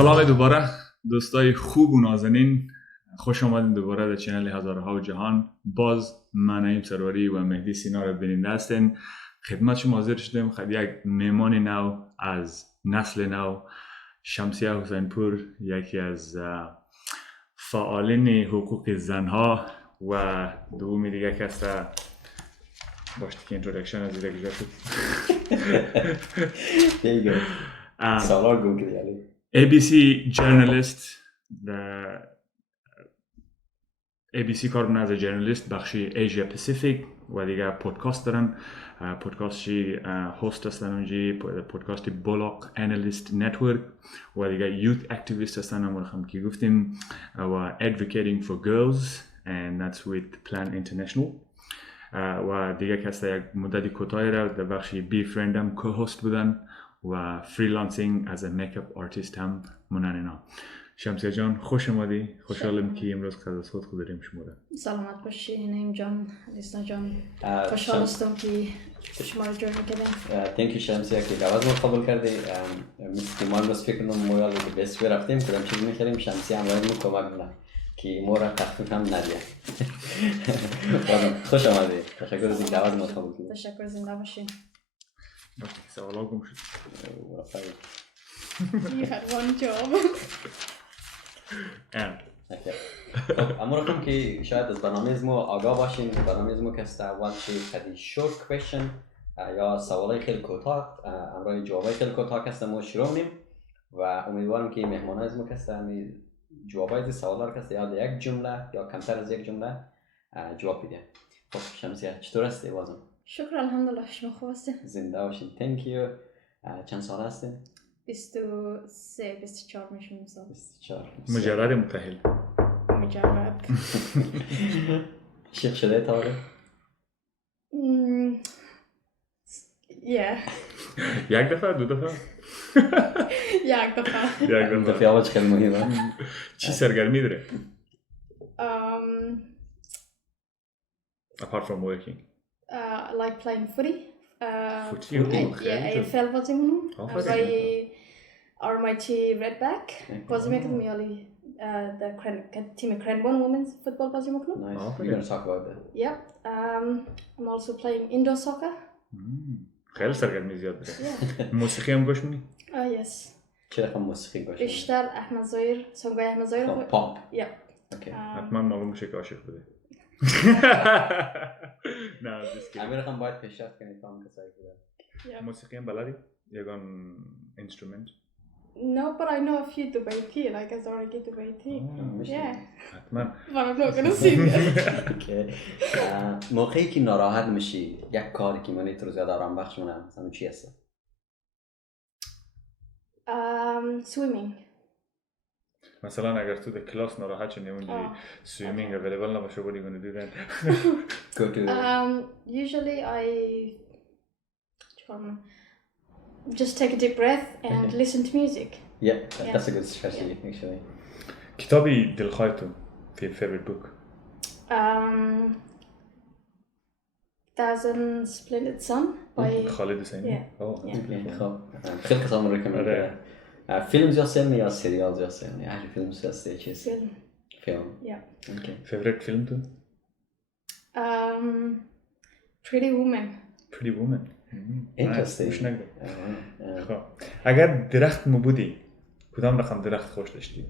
سلام دوباره دوستای خوب و نازنین، خوش آمدین دوباره در چنل هزاره ها و جهان. باز من نعیم سروری و مهدی سینا رو بیننده هستین. خدمت شما حاضر شدیم یک مهمان نو از نسل نو، شمسیه حسینپور، یکی از فعالین حقوق زنها و دومی دیگه کس باشتی که اینترودکشن از دیگه گذاشت. دیگه سوال گوگل یعنی ABC journalist، ABC کار می‌کنه از جرنالیست بخشی ایژیا پاسیفیک و دیگه پادکست دارن. پادکستشی هاست هستن اونجی، پادکستی بولاق انالیست نتورک و دیگه یوت اکتیویست هستن همون که گفتیم و advocating for girls and that's with Plan International و دیگه کسا یک مدتی کوتاهی را در بخشی بی فرند هم که هاست بودن و فریلانسینگ از میکاپ آرتیست هم مونن اینا. شمسیه جان خوش اومدی، خوشحالم که امروز قد از خود داریم شما را. سلامت باشی نعیم جان، لیسنا جان، خوشحال هستم که شما رو جوین کردم. تhank you شمسیه که دعوت ما قبول کردی. مثل ما امروز فکر کنم مویالی که بسوی رفتیم کدام چیز میخریم شمسیه هم باید کمک کنه که ما را تخفیف هم ندیه. خوش آمدی، تشکر از این دعوت ما قبول کردی. تشکر، زنده باشین. باشه که سوالا گم شد. You had one job. اما رقم که شاید از برنامه از ما آگاه باشین، برنامه از ما که است اول که خیلی شورت کوشن یا سوالای خیلی کوتاه امروز جوابای خیلی کوتاه است ما شروع کنیم و امیدوارم که مهمانای از ما که است جوابای از سوالا که است یا یک جمله یا کمتر از یک جمله جواب بده. خب شمسیه چطور هستی بازم؟ شکر الحمدلله، شما خوب هستین؟ زنده باشین. thank you. چند سال هستین؟ 24 میشم امسال. 24. مجرد متأهل. مجرد. شیخ شده تا حالا؟ یک دفعه دو دفعه؟ یک دفعه. یک دفعه اول خیلی مهمه. چی سرگرمی داره؟ Apart from working. Like playing footy. Footy. AFL بازی میکنم. برای آرمایتی ردبک بازی میکنم یالی تیم کرنبون women's football بازی میکنم. Nice. We're going to talk about that. Yep. I'm also playing indoor soccer. خیلی سرگرمی زیاد داره. موسیقی هم گوش می‌کنی؟ Yes. چه رقم موسیقی گوش می‌کنی؟ بیشتر احمد ظاهر، سانگای احمد ظاهر. پاپ. Yep. Okay. حتما معلوم میشه که عاشق بوده. نه همین رقم باید پیشرفت کنی تا هم کسایی بوده. موسیقی هم بلدی؟ یگان اینسترومنت؟ No, but I know a few Dubaiti, like Hazara Dubaiti. Yeah. حتما. But I'm not gonna sing it. Okay. موقعی که ناراحت میشی یک کاری که منی تو رو زیاد آرام بخش مونه مثلا چی هست؟ Swimming. مثلا اگر تو در کلاس ناراحت شدی اونجا سویمینگ اویلیبل نباشه what are you going to do then? Go to usually I just take a deep breath and listen to music. Yeah, that's a good strategy actually. کتابی دلخواهتون في favorite book? Thousand Splendid Sun by خالد حسینی. خب خیلی کتاب رو ریکامند کردم. فیلم زیاد یا سریال زیاد یا فیلم زیاد چیز؟ فیلم. Yeah. Okay. favorite film تو؟ Pretty Woman. Pretty Woman. Interesting. خب اگر درخت بودی کدام رقم درخت خوش داشتی؟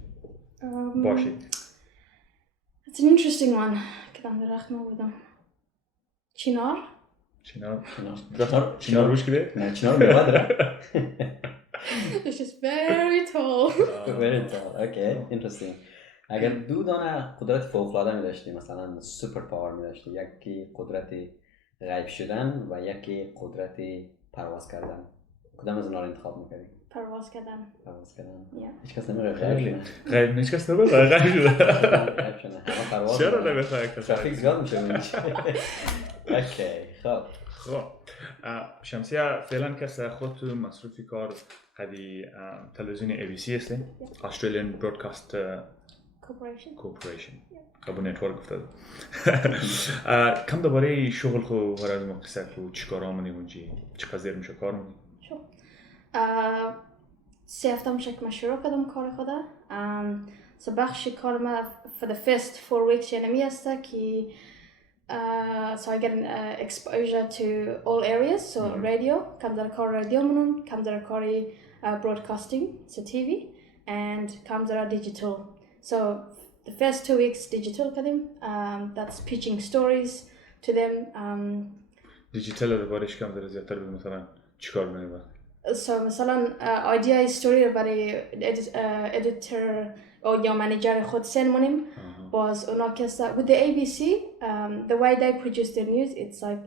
باشی. It's an interesting one. کدام درخت بودم؟ چینار. چینار روش کده؟ نه چینار میوه داره. It's just very tall. Very tall. Okay, interesting. اگر دو دانه قدرت فوق‌العاده می داشتی مثلا سوپر پاور می داشتی، یکی قدرت غیب شدن و یکی قدرت پرواز کردن، کدام از اینا رو انتخاب می‌کردی؟ پرواز کردن. هیچ کس نمی‌گه غیب شدن. غیب هیچ کس نمی‌گه غیب شدن. چرا نمی‌خوای کسی؟ ترافیک زیاد میشه. اوکی خب شمسیه فعلا کس خودت مصروفی کار قدی تلویزیون ABC هستی؟ Australian Broadcast Corporation. خب نتورک افتاد. کم دوباره شغل خو ورز ما قصه کو چیکارا منی اونجی؟ چقدر میشه کار منی؟ سه هفته میشه که شروع کردم کار خدا. So بخش کار ما for the first 4 weeks یعنی می هسته که so I get exposure to all areas. So radio, کم در کار رادیو منم، کم در کار broadcasting, so TV, and کم در digital. So the first 2 weeks digital کردیم. That's pitching stories to them. دیجیتال رو بارش کم در زیادتر به مثلا چیکار می‌کنید؟ So مثلا idea story رو برای editor یا manager خود send منیم. باز اونا کسا with the ABC the way they produce their news, it's like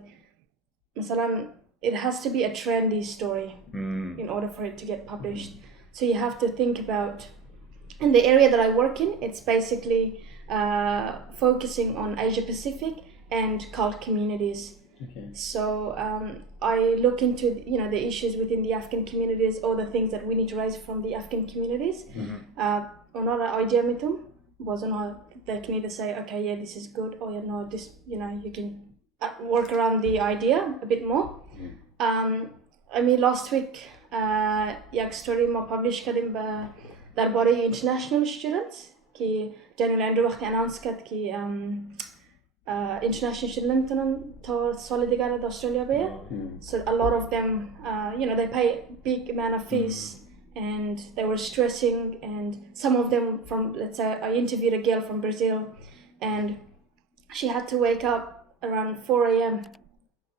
مثلا it has to be a trendy story in order for it to get published. So you have to think about, in the area that I work in, it's basically focusing on Asia Pacific and cult communities. Okay. So I look into the issues within the Afghan communities, or the things that we need to raise from the Afghan communities. Another idea meetum was they can either say, okay, yeah, this is good, or no, this, you can work around the idea a bit more. I mean, last week یک story ما publish کردیم درباره international students که جنرال اندرو وقتی announce کرد که international students نمیتونن تا سال دیگر در استرالیا بیان. So a lot of them they pay big amount of fees and they were stressing, and some of them from, let's say I interviewed a girl from Brazil and she had to wake up around 4 a.m.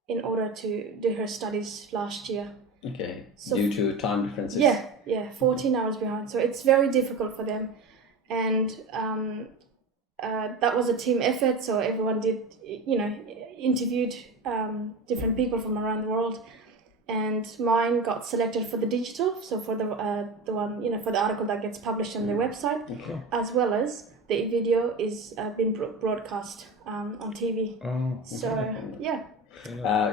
in order to do her studies last year. Okay, so due to time differences. Yeah, 14 hours behind. So it's very difficult for them. And that was a team effort, so everyone did, interviewed different people from around the world. And mine got selected for the digital, so for the one, for the article that gets published on their website, as well as the video is been broadcast on TV. So yeah.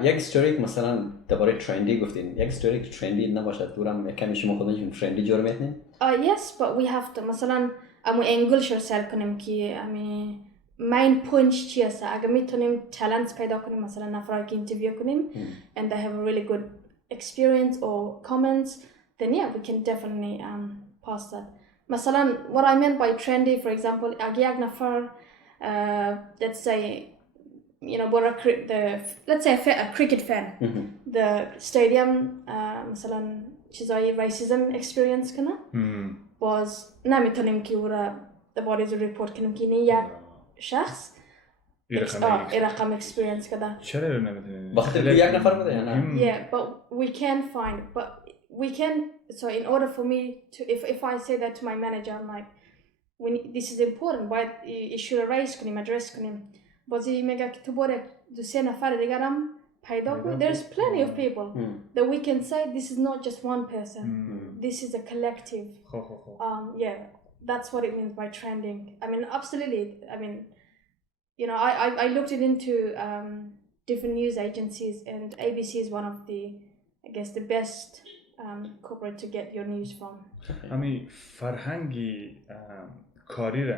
یک استوری که مثلا درباره ترندی گفتین، یک استوری که ترندی نباشه دورم کمی شما خودتون ترندی جور میتونین؟ Yes, but we have to مثلا انگلیش رو سر کنیم که main point چی است؟ اگه میتونیم talents پیدا کنیم، مثلا نفرایی که اینترویو کنیم and they have a really good experience or comments, then yeah, we can definitely pass that. مثلا what I meant by trendy, for example, اگه یک نفر let's say let's say a cricket fan, the stadium مثلا چیزای racism experience کنه باز نمیتونیم که او را درباره از ریپورت کنیم که یک شخص رقم experience کرده. چرا نمیتونیم؟ وقتی یک نفر بوده یا نه؟ Yeah, but we can find, but we can, so in order for me to, if I say that to my manager, I'm like, this is important, باید issue را raise کنیم, address کنیم. بازی میگه که تو باید 2-3 نفر دیگرم پیدا کنی. There's plenty of people that we can say this is not just one person. This is a collective. Yeah, that's what it means by trending. I mean, absolutely. I mean, I looked into different news agencies, and ABC is one of the, I guess, the best corporate to get your news from. امی فرهنگی کاری را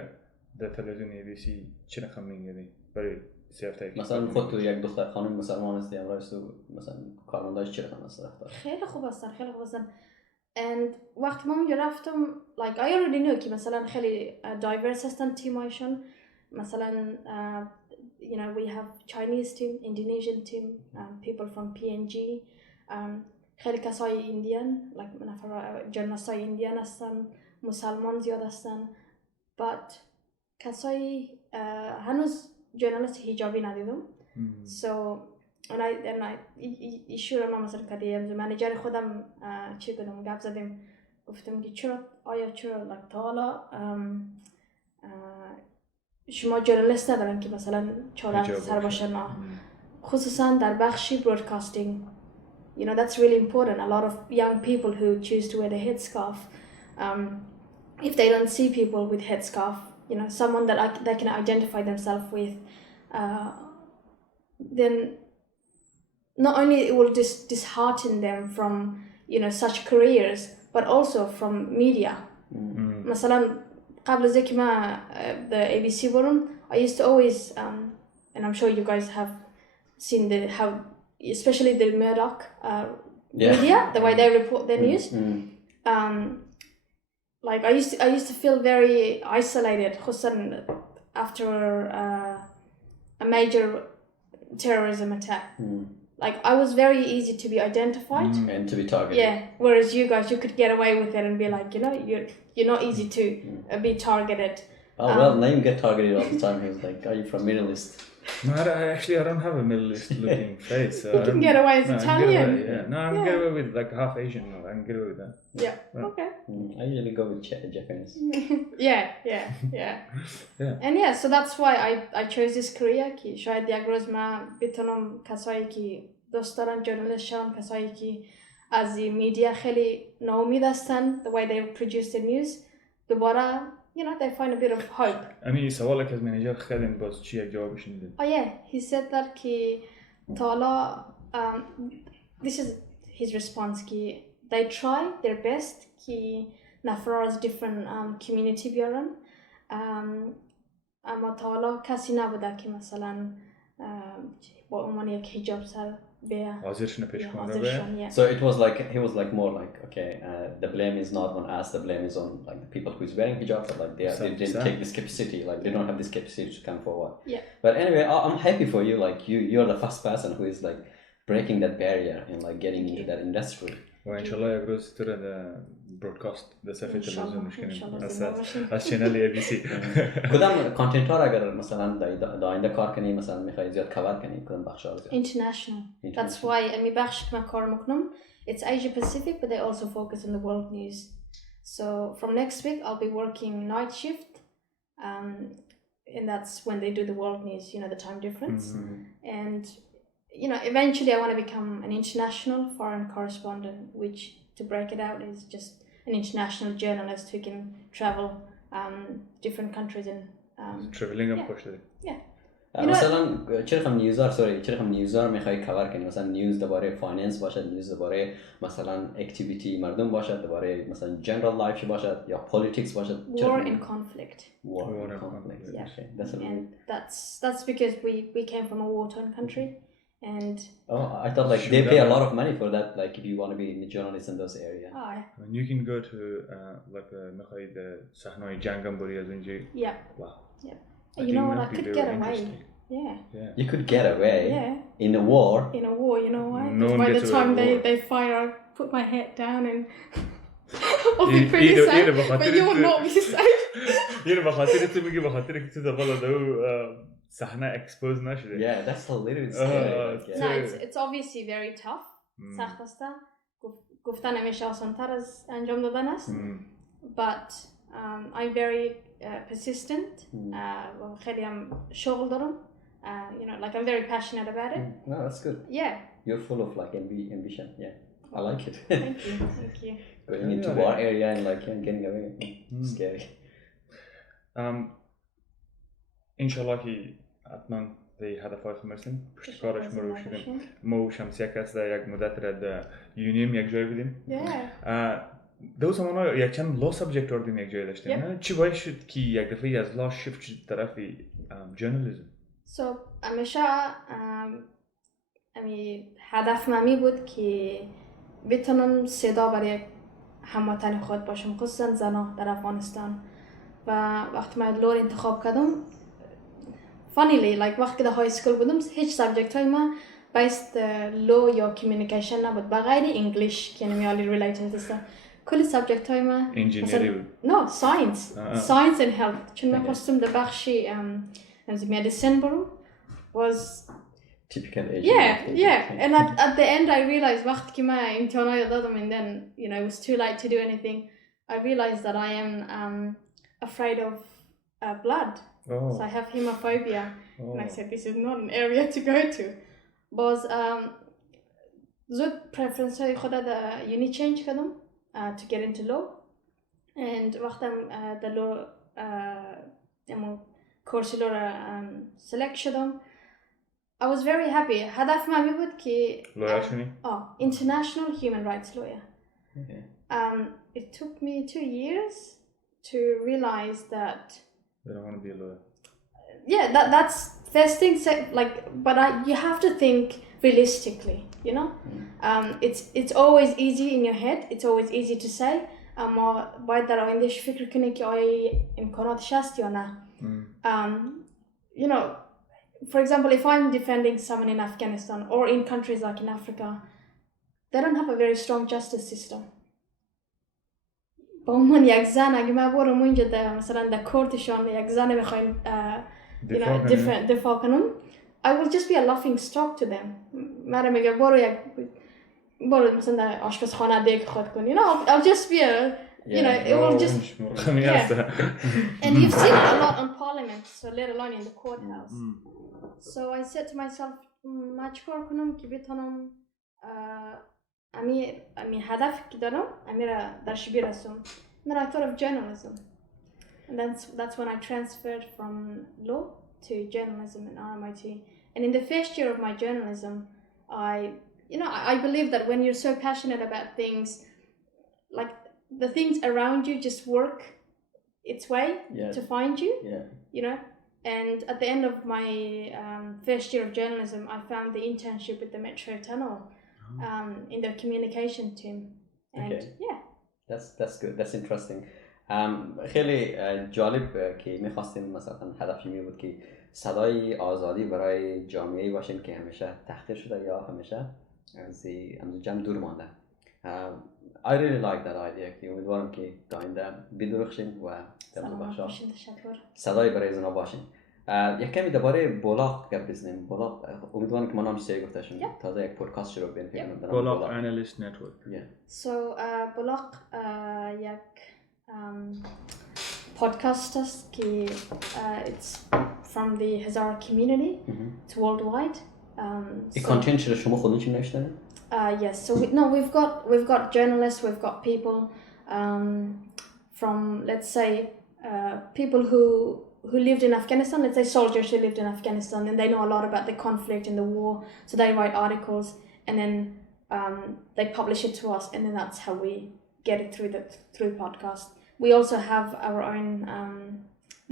در تلویزیون ABC چه رقم میگیری برای سیافتایی؟ مثلا خود تو یک دختر خانم مسلمان هستی، امروز تو مثلا کارمنداش چه رقم هست؟ خیلی خوب هستن. and وقتی ما اونجا رفتم like I already knew که مثلا خیلی diverse هستن تیمایشون. مثلا we have Chinese team, Indonesian team, people from PNG, خیلی کسای ایندیان like نفر جنسای ایندیان هستن، مسلمان زیاد هستن، but کسای هنوز جرنالیست حجابی ندیدم. So and I ایشون ما مثلا کردیم منیجر خودم چی کنم گپ زدیم، گفتم که چرا تا حالا شما جرنالیست ندارن که مثلا چادر سر باشن، خصوصا در بخشی broadcasting. That's really important. A lot of young people who choose to wear the headscarf, if they don't see people with headscarf, someone that they can identify themselves with, then not only it will dishearten them from such careers, but also from media. مثلا قبل از اینکه ما the ABC برم, I used to always and I'm sure you guys have seen how especially the Murdoch media, the way they report their news. like I used to feel very isolated, Hussein, after a major terrorism attack. Like I was very easy to be identified and to be targeted. Yeah, whereas you guys, you could get away with it and be like, you're not easy to be targeted. Oh well, Naeem get targeted all the time. He was like, "Are you from Middle East?" No, I don't have a Middle East looking face. You can get away as Italian. I can get away with like half Asian. I can get away with that. Yeah. Okay. I usually go with Japanese. yeah. And so that's why I chose this career. که شاید یک روز من بتونم کسایی که دوست دارن جورنالیست شون، کسایی که از میدیا خیلی ناامید هستن the way they produce the news دوباره they find a bit of hope. همین سوالك از منیجر خیلی باز چی جوابش میدید؟ He said that که تا حالا this is his response که they try their best که نفرا از different community بیارن اما تا حالا کسی نبوده که مثلا با عنوان یک حجاب سر حاضرشون پیش کنه. So it was like he was like more like okay, the blame is not on us, the blame is on like the people who's wearing hijab, but like they didn't take this capacity, like they don't have this capacity to come forward. But anyway, I'm happy for you, like you're the first person who is like breaking that barrier and like getting into that industry. وإن شاء الله يجوز ترى ده برودكاست ده سفر تلفزيون مش كنين أساس channel ABC. کدام کانتنت ها اگر مثلا در آینده کار کنی مثلا میخوای زیاد کاور کنی کدام بخش ها زیاد؟ International. That's why می بخش که من کار میکنم it's Asia Pacific but they also focus on the world news. So from next week I'll be working night shift and that's when they do the world news, the time difference. And eventually I want to become an international foreign correspondent, which to break it out is just an international journalist who can travel different countries and traveling هم خوش داری. مثلا چرا نیوزار میخوای کاور کنی؟ مثلا نیوز درباره فایننس باشد، نیوز درباره مثلا اکتیویتی مردم باشد، درباره مثلا جنرال لایف باشد یا پالیتیکس باشد. War and conflict. War and conflict. Yeah. And that's because we came from a war-torn country. And I thought like they pay a lot of money for that, like if you want to be a journalist in those areas. And you can go to like the صحنای جنگم بری از اینجا. Wow. You know what? I could get away. Yeah. You could get away. In a war. In a war, you know why? No one by gets the time away they fire, I put my head down and I'll be pretty safe. But you will not be safe. بخاطر تو میگی بخاطر که تو داخل دو صحنه expose نشده. Yeah, that's a little bit scary. No, it's obviously very tough. سخت است. گفتن همیشه آسان‌تر از انجام دادن است. But I'm very persistent. خیلی هم شغل دارم. Like I'm very passionate about it. No, that's good. Yeah. You're full of like ambition. Yeah, I like it. Thank you. Going into war area and like getting away. Scary. انشالله که حتما دی هدفات مرسیم پشت کارش مرو شدیم ما و شمسیه کس در یک مدت رد یونیم یک جای بودیم دو زمانا یک چند لا سابجکت آردیم یک جای داشتیم چی باید شد که یک دفعه از لا شفت شد طرف جورنالیزم؟ So همیشه هدف ممی بود که بتونم صدا برای هموطن خود باشم خصوصا زنها در افغانستان و وقتی من لور انتخاب کردم funnily like وقتی در های سکول بودم هیچ سابجکت های من based law یا communication نبود بغیر انگلیش که نمیالی related است کلی سابجکت های من انجینیری بود no science and health چون من خواستم در بخشی medicine برم was typical Asian and at the end I realized وقتی که من امتحانات دادم and then it was too late to do anything I realized that I am afraid of blood. So I have hemophobia. And I said, this is not an area to go to. But زود preference های خود در uni change کردم to get into law. And وقتم در law کورس law را select شدم. I was very happy. هدف من بود که lawyer شونی؟ international human rights lawyer. It took me 2 years to realize that I don't want to be a lawyer. Yeah, that's first thing. But you have to think realistically. you know. It's always easy in your head, it's always easy to say اما باید در آیندهش فکر کنی که آیا امکاناتش هست یا نه. You know, for example, if I'm defending someone in Afghanistan or in countries like in Africa, they don't have a very strong justice system. با من یک زن اگه من برم اونجا مثلا در کورتشان یک زن بخوایم دفاع کنم, I will just be a laughing stock to them. من میگه برو مثلا در آشپزخانه دیگه خود کن. You know, I'll just be a, you know, it will just, yeah. And you've seen it a lot on parliament, so let alone in the courthouse. So I said to myself, ما چیکار کنم که بتونم امی هدف که دارم امی را درش برسم. And then I thought of journalism, and that's when I transferred from law to journalism in RMIT. And in the first year of my journalism, I believe that when you're so passionate about things, like the things around you just work its way to find you, you know. And at the end of my first year of journalism, I found the internship with the Metro Tunnel in the communication team. And that's good, that's interesting. خیلی جالب که میخواستیم مثلا هدفی می بود که صدای آزادی برای جامعه‌ای باشیم که همیشه تحقیر شده یا همیشه از جمع دور مانده. I really like that idea که امیدوارم که تا آینده بدرخشیم و صدای برای زنا باشیم. یک کمی درباره بولاق گپ بزنیم. بولاق امیدوارم که من نامش صحیح گفته شم. تازه یک پادکست شروع کردیم. بولاق Analyst Network. So بولاق یک podcast است که it's from the Hazara community. It's worldwide. این کانتنت رو شما خودتون چی نوشتین؟ Yes, so we've got journalists, we've got people from, let's say, people who lived in Afghanistan, let's say soldiers who lived in Afghanistan, and they know a lot about the conflict and the war, so they write articles, and then they publish it to us, and then that's how we get it through podcast. We also have our own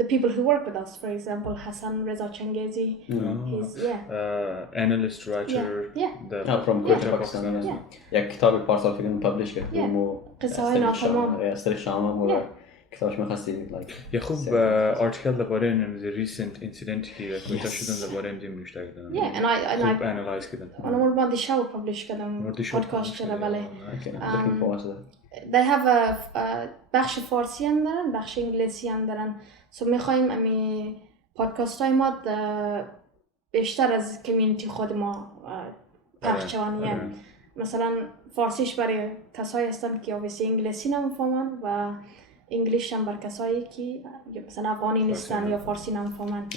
the people who work with us, for example, Hassan Reza Changezi, he's analyst writer from Pakistan. یک کتاب پارسال فکر کنم پابلش کرد قصه‌های ناتمام استر شام کتابش می‌خواستی یه خوب آرتیکل درباره این ریسنت اینسیدنت که کویتا شدن درباره این نوشته کردن. and I انالایز کردن. اون مورد شو پابلش کردم پادکست چرا بله. They have a بخش فارسی هم دارن، بخش انگلیسی هم دارن. So میخوایم امی پادکست های ما بیشتر از کمیونیتی خود ما پخش شوند. مثلا فارسیش برای کسایی هستن که obviously انگلیسی نمیفهمن و انگلیش هم برای کسایی که مثلا افغانی نیستن یا فارسی نمیفهمن.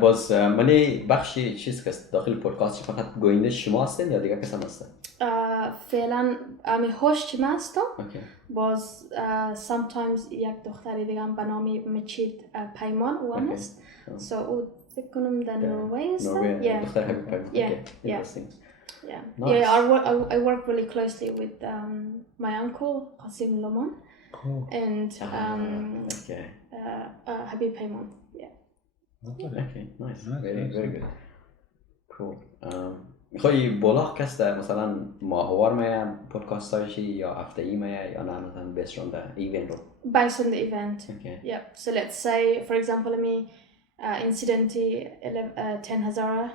باز ملی بخشی چیز که داخل پادکست فقط گوینده شما هستین یا دیگه کسان هستن؟ فعلا امی هوست من هستم. باز sometimes یک دختری دیگه هم به نام مچید پیمان او هم هست. So او فکر کنم در نروژ هستن. دختر حبیب پیمان. Interesting. I work really closely with my uncle Qasim Loman and Habib Payman. Okay, nice. Very good. Cool. میخوای بولاق کسته مثلا ماهوار میه پادکست هایشی یا هفته‌ای میه یا نه مثلا based on the event رو؟ Based on the event. Okay. Yep. So let's say for example incident 10 Hazara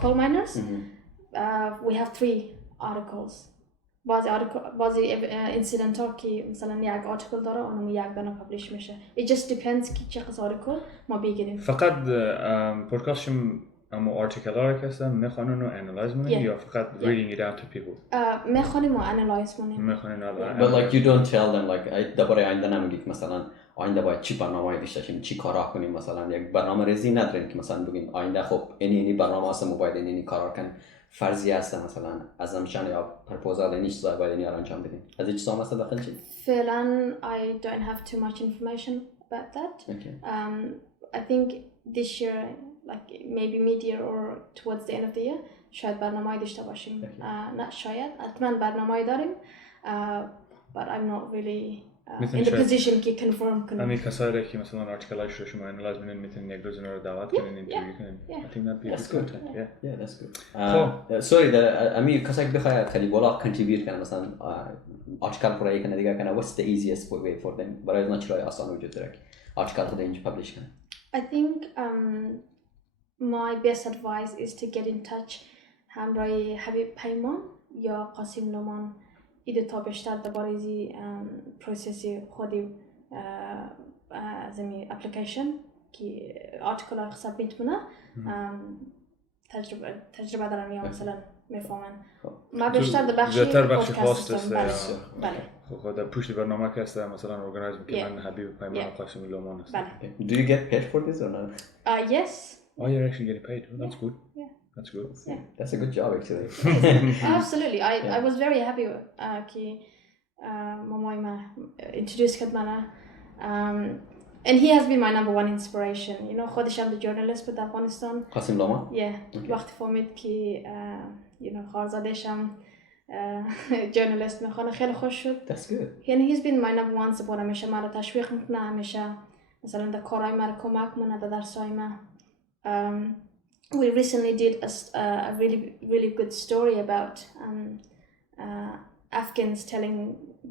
coal miners. We have 3 articles. بعضی incident ها که مثلا یک article داره اونم یک دانه publish میشه. It just depends که چه قسم article ما بگیریم. فقط پادکستم اما article ها رو کسیم میخوانن و analyze منیم یا فقط reading it out to people؟ میخوانیم و analyze منیم. But like you don't tell them like درباره آینده نمیگید مثلا آینده باید چی برنامه‌ای داشته باشیم چی کارا کنیم مثلا یک برنامه ریزی نداریم که مثلا بگیم آینده خب اینی برنامه است ما باید اینی کارا کنیم فرضیه است مثلا assumption یا پروپوزال اینی چیزا باید اینی انجام بدیم از این چیزا مثلا داخل چی؟ فعلا I don't have too much information about that. I think this year like maybe mid-year or towards the end of the year شاید برنامه‌ای داشته باشیم. نه شاید حتما برنامه‌ای داریم but I'm not really in the position ki confirm کنم. همین کسایی که مثلا آرتیکلایش رو شما انالایز می‌کنین میتونین یک روز اینا رو دعوت کنین اینترویو کنین. I think that'd be a good content. Yeah, that's good. Sorry, امی کسایی که بخواد خیلی بالا کانتریبیوت کنه مثلا آرتیکل پروی کنه دیگه کنه what's the easiest way for them برای اونا چرا آسان وجود داره آرتیکل خود اینجا پابلیش کنه. I think my best advice is to get in touch همراه حبیب پیمان یا قاسم لومان ایده تا بیشتر درباره این پروسسی خودی از این اپلیکیشن که آرتیکل ها سابمیت کنه تجربه دارم یا مثلا میفهمن ما بیشتر در بخش خاص است بله خب در پشت برنامه که است مثلا ارگانایز میکنن حبیب پیمان و قاسم لومان است. Do you get paid for this or not? Yes. Oh, you're actually getting paid. Oh, that's good. Yeah. That's good. Yeah. That's a good job actually. Absolutely. I was very happy कि مامای ما introduce کرد منو and he has been my number one inspiration. You know خودش هم the journalist بود افغانستان. قاسم لومان. Yeah. وقتی فهمید که you know خارزادش هم journalist میخونه خیلی خوش شد. That's good. یعنی he's been my number one support. همیشه مرا تشویق میکنه همیشه مثلا در کارهای مرا کمک میکنه در درسای ما. We recently did a really good story about Afghans telling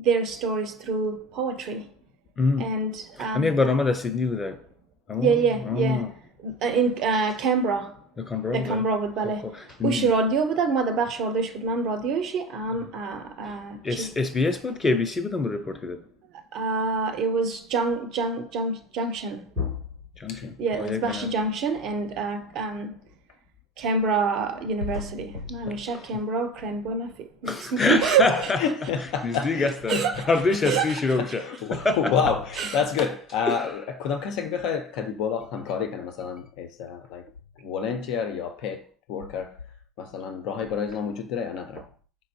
their stories through poetry. And یک برنامه در سیدنی بوده. Yeah. In Canberra. The Canberra بود بله. اوش رادیو بوده ما در بخش اردوش بود من رادیوشی SBS بود که ABC بودم رپورت کرده. It was Junction. Yeah, it's Bashi Junction and Canberra University. همیشه Canberra و Cranbourne نفی. نزدیک است. هردوش هستی شروع میشه. Wow, that's good. کدام کسی که بخواد کدی بالا همکاری کنه مثلا as like volunteer یا paid worker مثلا راهی برای این موجود داره یا نداره؟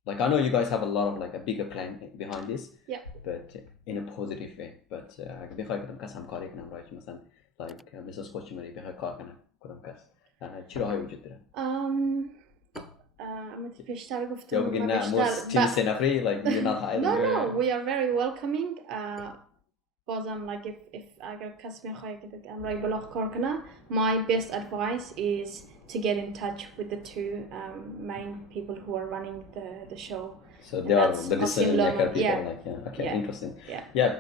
Like I know you guys have a lot of like a bigger plan behind this. Yeah. But in a positive way. But بخوای کدام کس همکاری کنه برای مثلا like مثلا خودش مری بخوای کار کنه کدام کس چی راهی وجود داره؟ مثل پیشتر گفتم یا بگید نه most چیزی سه نفری like you're not hiring. No, we are very welcoming. بازم like if اگر کسی میخواد که امرای بلاغ کار کنه my best advice is to get in touch with the two main people who are running the show. So they are the decision maker people. Yeah. Like okay, interesting. Yeah.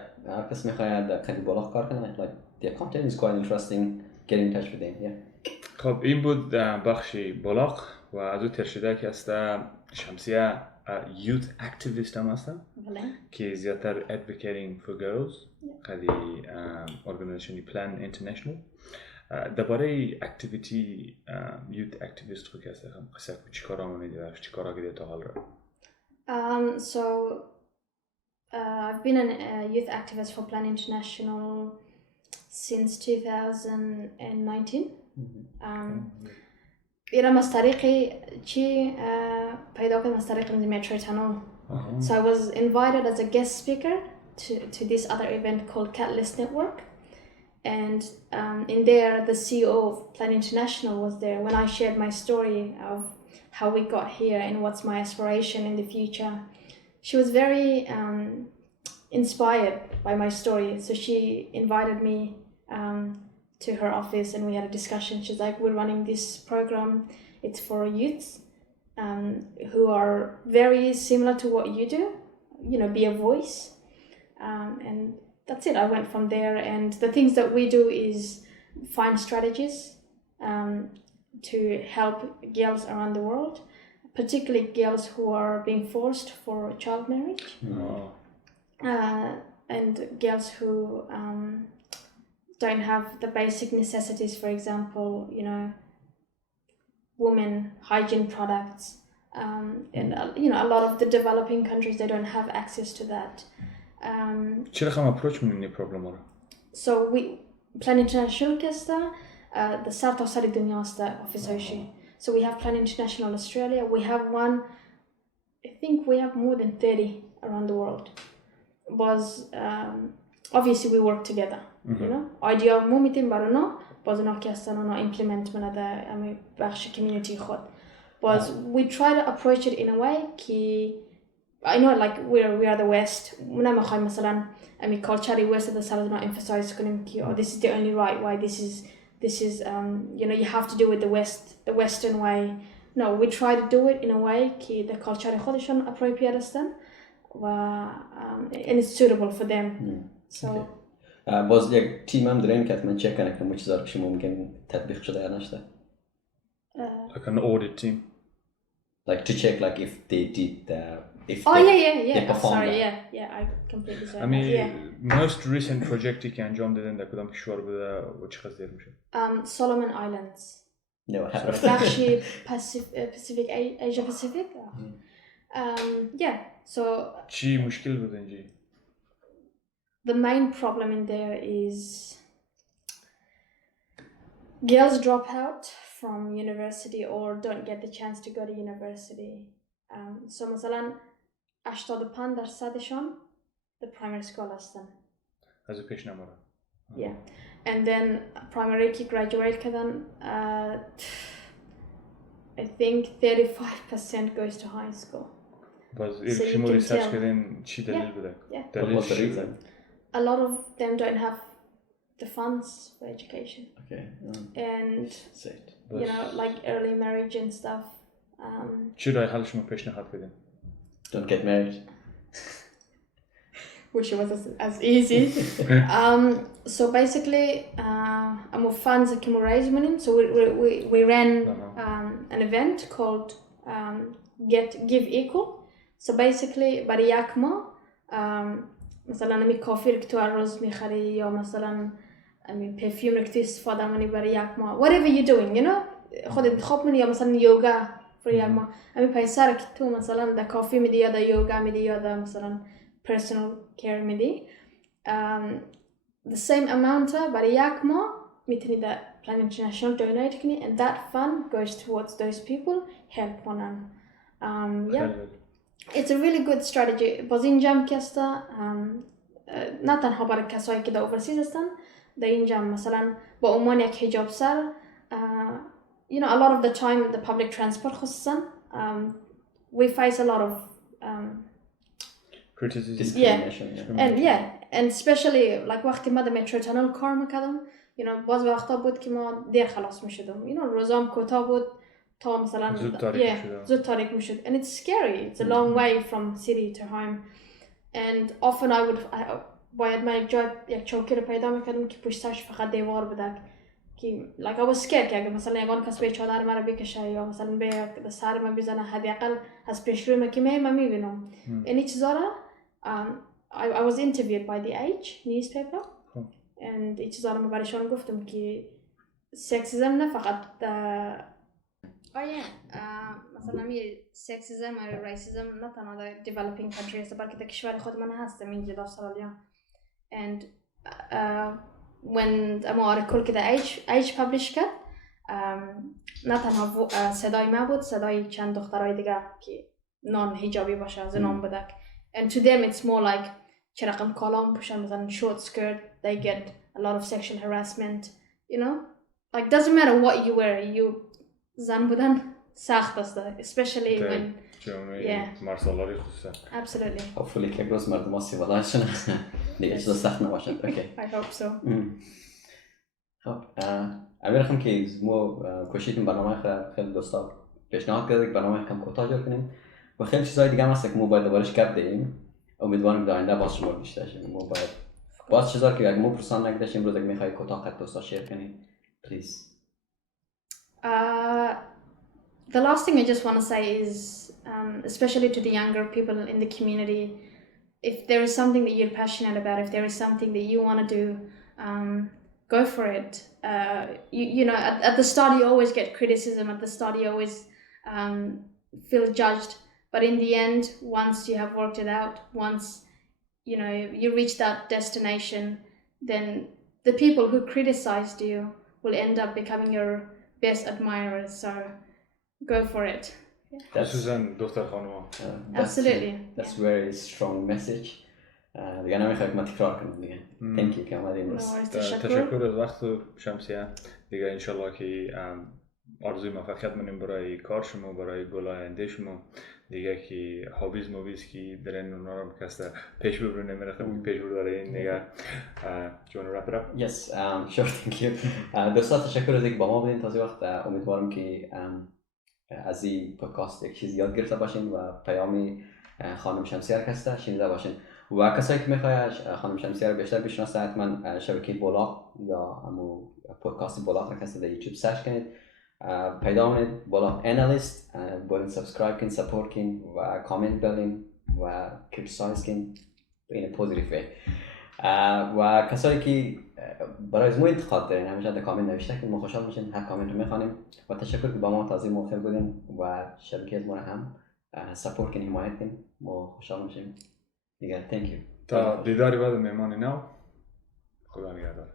کسی میخواد کدی بالا کار کنه like their content is quite interesting. Get in touch with them. Yeah. خب این بود بخش بلاغ و از او ترشیده که است شمسیه youth activist هم هستم که زیادتر advocating for girls خیلی organization plan international درباره activity youth activist خود که هستم قصه چی کارا می‌کنید چی کارا کردید تا حال را So I've been a youth activist for Plan International since 2019. ایران از طریق چی پیدا کردم از طریق مترو تانل. So I was invited as a guest speaker to this other event called Catalyst Network, and in there the CEO of Plan International was there when I shared my story of how we got here and what's my aspiration in the future. She was very inspired by my story, so she invited me to her office and we had a discussion. She's like, we're running this program, it's for youths who are very similar to what you do, you know, be a voice, and that's it. I went from there, and the things that we do is find strategies to help girls around the world, particularly girls who are being forced for child marriage, and girls who don't have the basic necessities, for example, you know, women hygiene products, and you know, a lot of the developing countries, they don't have access to that. چرا خواهم approach می‌کنی problem رو؟ So we Plan International کسته the سر تا سر دنیا است office هایشی. So we have Plan International Australia. We have one. I think we have more than 30 around the world. Obviously we work together. You know, idea مو میتیم برای باز اونا که هستن اونا implement منه در بخش community خود. But we try to approach it in a way که I know like we are the West. ونا مخاي مثلا أمي culture West the سالد ما emphasize كنيم كي oh this is the only right way. This is you know you have to do it the Western way. No, we try to do it in a way كي the culture خودشون appropriate استن and it's suitable for them. So. باز یک تیم هم دارین که حتما چک کنه که چیزا که ممکن تطبیق شده یا نشده. Like an audit team. Like to check like if they did if they performed sorry that. yeah I completely sorry. I mean most recent projecti که انجام دادن در کدام کشور بوده و چه خاص دیر میشه؟ Solomon Islands. No, I haven't. Actually Pacific Asia Pacific. Yeah so چی مشکل بود اینجا؟ The main problem in there is girls drop out from university or don't get the chance to go to university. So مثلا 85% the primary school هستن. از پیش نماره. Yeah. And then primary ki graduate کردن I think 35% goes to high school. باز شما ریسرچ کردین چی دلیل بوده؟ What's the reason? A lot of them don't have the funds for education. Okay. And you know like early marriage and stuff. چی رای حل شما پیشنهاد کردین؟ Don't get married. Wish it was as easy. So basically, our funds that can raise money. So we ran an event called Give Equal. So basically, برای یک ماه مثلا نمی کافی رو که تو روز میخری یا مثلا پرفیوم رو که تو استفاده منی برای یک ماه whatever you're doing you know خود انتخاب منی یا مثلا یوگا برای یک ماه پیسه رو که تو مثلا در کافی میدی یا در یوگا میدی یا در مثلا personal care میدی the same amount برای یک ماه میتونی در Plan International donate کنی and that fund goes towards those people help کنن yeah it's a really good strategy باز این جمع کسته نه تنها برای کسایی که در overseas هستن در این جمع مثلا با عنوان یک حجاب سر you know a lot of the time the public transport خصوصا we face a lot of criticism discrimination and especially like وقتی ما در metro tunnel کار میکردم you know باز وقتا بود که ما دیر خلاص میشدم you know روزام کوتاه بود تا مثلا زود تاریک میشد and it's scary it's a long way from city to home and often I would باید من یک چوکی رو پیدا میکردم که پشتش فقط دیوار بوده که like I was scared که اگه مثلا یگان کس به چادر مرا بکشه یا مثلا به سر من بزنه حداقل از پیش روی من که من میبینم این چیزا را I was interviewed by the Age newspaper and این چیزا را من برایشان گفتم که سکسیزم نه فقط مثلا سکسیزم و ریسیزم نه تنها در developing country هست بلکه در کشور خود من هستم اینجا در استرالیا and when اما آرتیکل که در Age publish کرد نه تنها صدای من بود صدای چند دخترای دیگه که نان حجابی باشه زنان بودک and to them it's more like چه رقم کالام پوشن مثلا short skirt they get a lot of sexual harassment you know like doesn't matter what you wear you زن بودن سخت است especially when مرسالاری خصوصا absolutely hopefully که روز مردم ها سیوالای شنه دیگه چیزا سخت نباشد okay I hope so خب امیر خم که ما کوشیدیم برنامه خیلی دوستا پیشنهاد کردیم برنامه کم کوتاه جور کنیم و خیلی چیزای دیگه هم هست که ما باید دوبارش کردیم امیدوارم در آینده باز شما بیشتر شیم ما باید باز چیزا که اگه ما پرسان نگداشتیم روز اگه میخوای کوتاه خط دوستا شیر کنیم please the last thing I just want to say is especially to the younger people in the community if there is something that you're passionate about if there is something that you want to do go for it you know at the start you always get criticism at the start you always feel judged but in the end once you have worked it out once you know you reach that destination then the people who criticized you will end up becoming your best admirers so go for it خصوصا دختر خانوما absolutely that's very strong message دیگه نمیخوام ما تکرار کنم دیگه thank you که اومدین تشکر از وقت شمسیه دیگه انشالله که آرزوی موفقیت منیم برای کار شما برای گل آینده شما دیگه که هابیز موویز که دارن اونا رو کسته پیش ببرن نمیرخه پیش برداره این دیگه جون رپ رپ. Yes, sure, thank you. دوستان تشکر از اینکه با ما بودین تازه وقت. امیدوارم که از این پادکست یک چیز یاد گرفته باشین و پیامی خانم شمسیه کسته شنیده باشین و کسایی که میخواید خانم شمسیه رو بیشتر بشناسه حتما شبکه بولاق یا همون پادکست بولاق رو کسته در یوتیوب سرچ کنید پیدا کنید بولاق انالیست برین سابسکرایب کن سپورت کن و کامنت بدین و کریتیسایز کن این پوزیتیو و کسایی که برای از ما انتقاد دارین همیشه در کامنت نوشته که ما خوشحال میشیم هر کامنت رو میخوانیم و تشکر که با ما تازه موافق بودین و شبکه از ما هم سپورت کنیم حمایت کنیم ما خوشحال میشیم دیگه. thank you تا دیداری بعد مهمان نو خدا نگهدار.